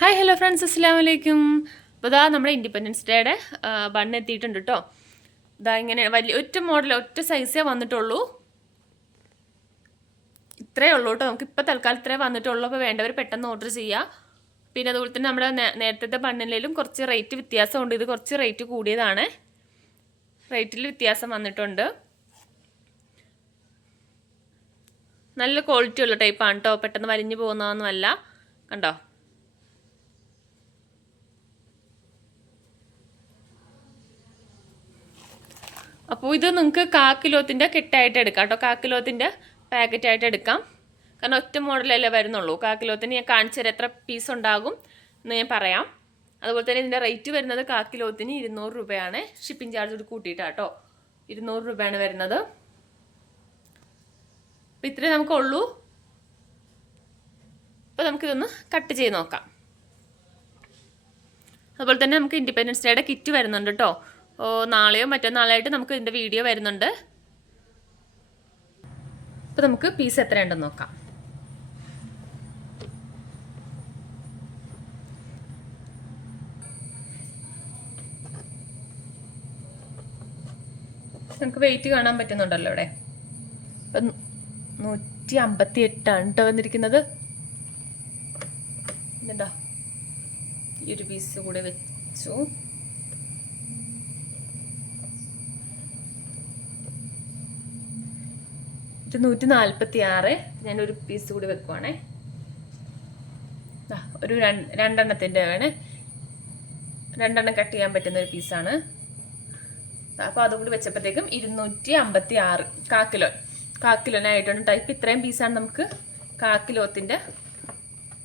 Hi hello friends, അസ്സലാമു അലൈക്കും. അപ്പോൾ ഇതാ നമ്മുടെ ഇൻഡിപെൻഡൻസ് ഡേയുടെ ബണ്ണ് എത്തിയിട്ടുണ്ട് കേട്ടോ. ഇതാ ഇങ്ങനെ വലിയ ഒറ്റ മോഡൽ ഒറ്റ സൈസേ വന്നിട്ടുള്ളൂ. ഇത്രയേ ഉള്ളൂ കേട്ടോ. നമുക്ക് ഇപ്പോൾ തൽക്കാലം ഇത്രേ വന്നിട്ടുള്ളൂ. അപ്പോൾ വേണ്ടവർ പെട്ടെന്ന് ഓർഡർ ചെയ്യുക. പിന്നെ അതുപോലെ തന്നെ നമ്മുടെ നേരത്തെ ബണ്ണിലും കുറച്ച് റേറ്റ് വ്യത്യാസമുണ്ട്. ഇത് കുറച്ച് റേറ്റ് കൂടിയതാണ്. റേറ്റിൽ വ്യത്യാസം വന്നിട്ടുണ്ട്. നല്ല ക്വാളിറ്റി ഉള്ള ടൈപ്പാണ് കേട്ടോ. പെട്ടെന്ന് വലിഞ്ഞു പോകുന്നതൊന്നുമല്ല. കണ്ടോ? അപ്പോൾ ഇത് നിങ്ങൾക്ക് 1/4 കിലോത്തിൻ്റെ കെട്ടായിട്ട് എടുക്കാം കേട്ടോ. 1/4 കിലോത്തിൻ്റെ പാക്കറ്റായിട്ട് എടുക്കാം. കാരണം ഒറ്റ മോഡലല്ലേ വരുന്നുള്ളൂ. 1/4 കിലോത്തിന് ഞാൻ കാണിച്ചു തരാം എത്ര പീസ് ഉണ്ടാകും എന്ന് ഞാൻ പറയാം. അതുപോലെ തന്നെ ഇതിൻ്റെ റേറ്റ് വരുന്നത് 1/4 കിലോത്തിന് 200 രൂപയാണ്. ഷിപ്പിംഗ് ചാർജ് കൂടി കൂട്ടിയിട്ടാണ് കേട്ടോ. 200 രൂപയാണ് വരുന്നത്. അപ്പോൾ ഇത്രേ നമുക്കുള്ളൂ. അപ്പോൾ നമുക്കിതൊന്ന് കട്ട് ചെയ്ത് നോക്കാം. അതുപോലെ തന്നെ നമുക്ക് ഇൻഡിപെൻഡൻസ് ഡേയുടെ കിറ്റ് വരുന്നുണ്ട് കേട്ടോ. നാളെയോ മറ്റന്നാളായിട്ട് നമുക്ക് ഇതിൻ്റെ വീഡിയോ വരുന്നുണ്ട്. അപ്പോൾ നമുക്ക് പീസ് എത്രയുണ്ടെന്ന് നോക്കാം. നമുക്ക് വെയിറ്റ് കാണാൻ പറ്റുന്നുണ്ടല്ലോ ഇവിടെ. അപ്പം 158 കേട്ടോ വന്നിരിക്കുന്നത്. പിന്നെന്താ ഈ ഒരു പീസ് കൂടെ വെച്ചു. ഇത് 146. ഞാനൊരു പീസ് കൂടി വെക്കുവാണേ. ഒരു രണ്ടെണ്ണത്തിൻ്റെ വേണേ. രണ്ടെണ്ണം കട്ട് ചെയ്യാൻ പറ്റുന്ന ഒരു പീസാണ്. അപ്പോൾ അതും കൂടി വെച്ചപ്പോഴത്തേക്കും 256. 1/4 കിലോ. 1/4 കിലോനായിട്ടുണ്ട് ടൈപ്പ്. ഇത്രയും പീസാണ് നമുക്ക് 1/4 കിലോത്തിൻ്റെ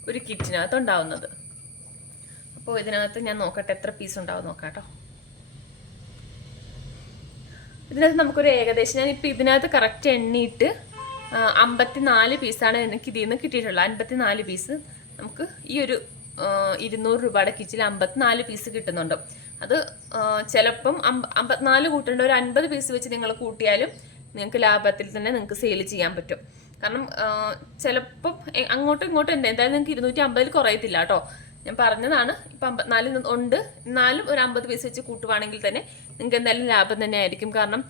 ഒരു കിറ്റിനകത്ത് ഉണ്ടാവുന്നത്. അപ്പോൾ ഇതിനകത്ത് ഞാൻ നോക്കട്ടെ എത്ര പീസ് ഉണ്ടാവും നോക്കാം കേട്ടോ. ഇതിനകത്ത് നമുക്കൊരു ഏകദേശം ഞാനിപ്പോൾ ഇതിനകത്ത് കറക്റ്റ് എണ്ണിയിട്ട് 54 പീസാണ് എനിക്ക് ഇതിൽ നിന്ന് കിട്ടിയിട്ടുള്ളത്. 54 പീസ് നമുക്ക് ഈ ഒരു 200 രൂപയുടെ കിറ്റിൽ 54 പീസ് കിട്ടുന്നുണ്ട്. അത് ചിലപ്പം 54 കൂട്ടേണ്ട ഒരു 50 പീസ് വെച്ച് നിങ്ങൾ കൂട്ടിയാലും നിങ്ങൾക്ക് ലാഭത്തിൽ തന്നെ നിങ്ങൾക്ക് സെയിൽ ചെയ്യാൻ പറ്റും. കാരണം ചിലപ്പം അങ്ങോട്ടും ഇങ്ങോട്ടും എന്തായാലും നിങ്ങൾക്ക് 250 കുറയത്തില്ല കേട്ടോ. ഞാൻ പറഞ്ഞതാണ്. ഇപ്പം 54 ഉണ്ട്. എന്നാലും ഒരു 50 പീസ് വെച്ച് കൂട്ടുവാണെങ്കിൽ തന്നെ നിങ്ങൾക്ക് എന്തായാലും ലാഭം തന്നെ ആയിരിക്കും. കാരണം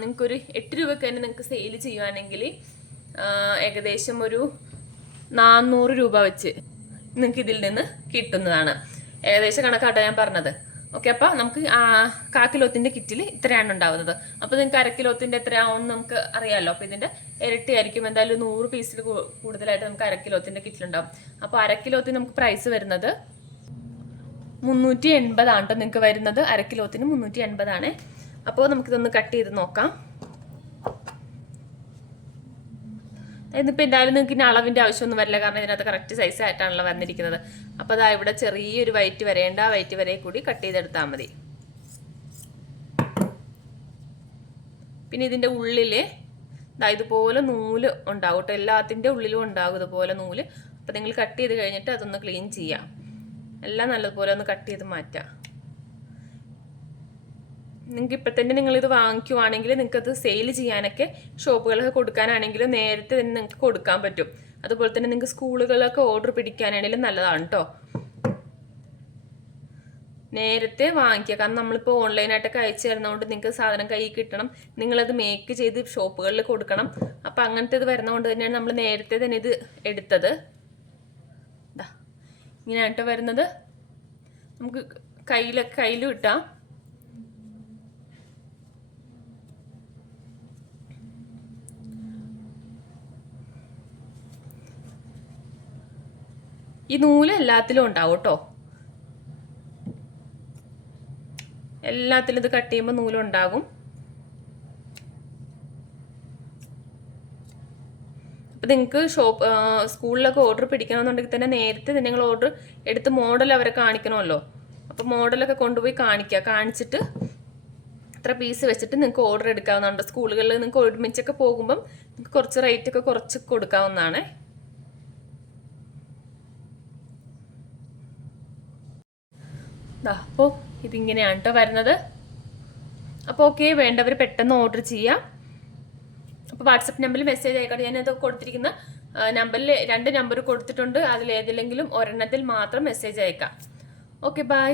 നിങ്ങൾക്കൊരു 8 രൂപയ്ക്ക് തന്നെ നിങ്ങൾക്ക് സെയിൽ ചെയ്യുവാണെങ്കിൽ ഏകദേശം ഒരു 400 രൂപ വെച്ച് നിങ്ങൾക്ക് ഇതിൽ നിന്ന് കിട്ടുന്നതാണ്. ഏകദേശം കണക്കാട്ടോ ഞാൻ പറഞ്ഞത്. ഓക്കെ, അപ്പോൾ നമുക്ക് 1/4 കിലോത്തിൻ്റെ കിറ്റിൽ ഇത്രയാണ് ഉണ്ടാവുന്നത്. അപ്പോൾ നിങ്ങൾക്ക് 1/2 കിലോത്തിൻ്റെ എത്രയാവും നമുക്ക് അറിയാമല്ലോ. അപ്പോൾ ഇതിൻ്റെ ഇരട്ടി ആയിരിക്കും. എന്തായാലും 100 പീസിൽ കൂടുതലായിട്ട് നമുക്ക് 1/2 കിലോത്തിൻ്റെ കിറ്റിലുണ്ടാവും. അപ്പോൾ 1/2 കിലോത്തിന് നമുക്ക് പ്രൈസ് വരുന്നത് 380 ആണ് കേട്ടോ നിങ്ങൾക്ക് വരുന്നത്. 1/2 കിലോത്തിന് 380 ആണ്. അപ്പോൾ നമുക്കിതൊന്ന് കട്ട് ചെയ്ത് നോക്കാം. ഇതിപ്പോൾ എന്തായാലും നിങ്ങൾക്ക് ഇനി അളവിൻ്റെ ആവശ്യമൊന്നും വരില്ല. കാരണം ഇതിനകത്ത് കറക്റ്റ് സൈസ് ആയിട്ടാണല്ലോ വന്നിരിക്കുന്നത്. അപ്പോൾ അതാ ഇവിടെ ചെറിയൊരു വൈറ്റ് വരേണ്ട ആ വൈറ്റ് വരെ കൂടി കട്ട് ചെയ്തെടുത്താൽ മതി. പിന്നെ ഇതിൻ്റെ ഉള്ളിൽ ഇതുപോലെ നൂല് ഉണ്ടാവും കേട്ടോ. എല്ലാത്തിൻ്റെ ഉള്ളിലും ഉണ്ടാകും ഇതുപോലെ നൂല്. അപ്പോൾ നിങ്ങൾ കട്ട് ചെയ്ത് കഴിഞ്ഞിട്ട് അതൊന്ന് ക്ലീൻ ചെയ്യാം. എല്ലാം നല്ലതുപോലെ ഒന്ന് കട്ട് ചെയ്ത് മാറ്റാം. നിങ്ങൾക്ക് ഇപ്പം തന്നെ നിങ്ങളിത് വാങ്ങിക്കുവാണെങ്കിൽ നിങ്ങൾക്കത് സെയിൽ ചെയ്യാനൊക്കെ ഷോപ്പുകളൊക്കെ കൊടുക്കാനാണെങ്കിലും നേരത്തെ തന്നെ നിങ്ങൾക്ക് കൊടുക്കാൻ പറ്റും. അതുപോലെ തന്നെ നിങ്ങൾക്ക് സ്കൂളുകളിലൊക്കെ ഓർഡർ പിടിക്കാനാണെങ്കിലും നല്ലതാണ് കേട്ടോ. നേരത്തെ വാങ്ങിക്കുക. കാരണം നമ്മളിപ്പോൾ ഓൺലൈനായിട്ടൊക്കെ അയച്ചു തരുന്നതുകൊണ്ട് നിങ്ങൾക്ക് സാധനം കയ്യിൽ കിട്ടണം. നിങ്ങളത് മേക്ക് ചെയ്ത് ഷോപ്പുകളിൽ കൊടുക്കണം. അപ്പോൾ അങ്ങനത്തെ ഇത് വരുന്നതുകൊണ്ട് തന്നെയാണ് നമ്മൾ നേരത്തെ തന്നെ ഇത് എടുത്തത്. ഇങ്ങനെയായിട്ട് വരുന്നത്. നമുക്ക് കയ്യിലും ഇട്ടാം. ഈ നൂല് എല്ലാത്തിലും ഉണ്ടാവും കേട്ടോ. എല്ലാത്തിലും ഇത് കട്ട് ചെയ്യുമ്പോൾ നൂലുണ്ടാകും. അപ്പം നിങ്ങൾക്ക് സ്കൂളിലൊക്കെ ഓർഡർ പിടിക്കണമെന്നുണ്ടെങ്കിൽ തന്നെ നേരത്തെ തന്നെ നിങ്ങൾ ഓർഡർ എടുത്ത് മോഡൽ അവരെ കാണിക്കണമല്ലോ. അപ്പോൾ മോഡലൊക്കെ കൊണ്ടുപോയി കാണിച്ചിട്ട് ഇത്ര പീസ് വെച്ചിട്ട് നിങ്ങൾക്ക് ഓർഡർ എടുക്കാവുന്നതാണ്. സ്കൂളുകളിൽ നിങ്ങൾക്ക് ഒരുമിച്ചൊക്കെ പോകുമ്പം നിങ്ങൾക്ക് കുറച്ച് റേറ്റൊക്കെ കുറച്ച് കൊടുക്കാവുന്നതാണ്. അപ്പോൾ ഇതിങ്ങനെയാണ് കേട്ടോ വരുന്നത്. അപ്പോൾ ഓക്കെ, വേണ്ടവർ പെട്ടെന്ന് ഓർഡർ ചെയ്യാം. അപ്പോൾ വാട്സപ്പ് നമ്പറിൽ മെസ്സേജ് ആയിക്കോട്ടെ. ഞാനത് കൊടുത്തിരിക്കുന്ന നമ്പറിൽ 2 നമ്പർ കൊടുത്തിട്ടുണ്ട്. അതിലേതിലെങ്കിലും ഒരെണ്ണത്തിൽ മാത്രം മെസ്സേജ് അയക്കാം. Okay, by.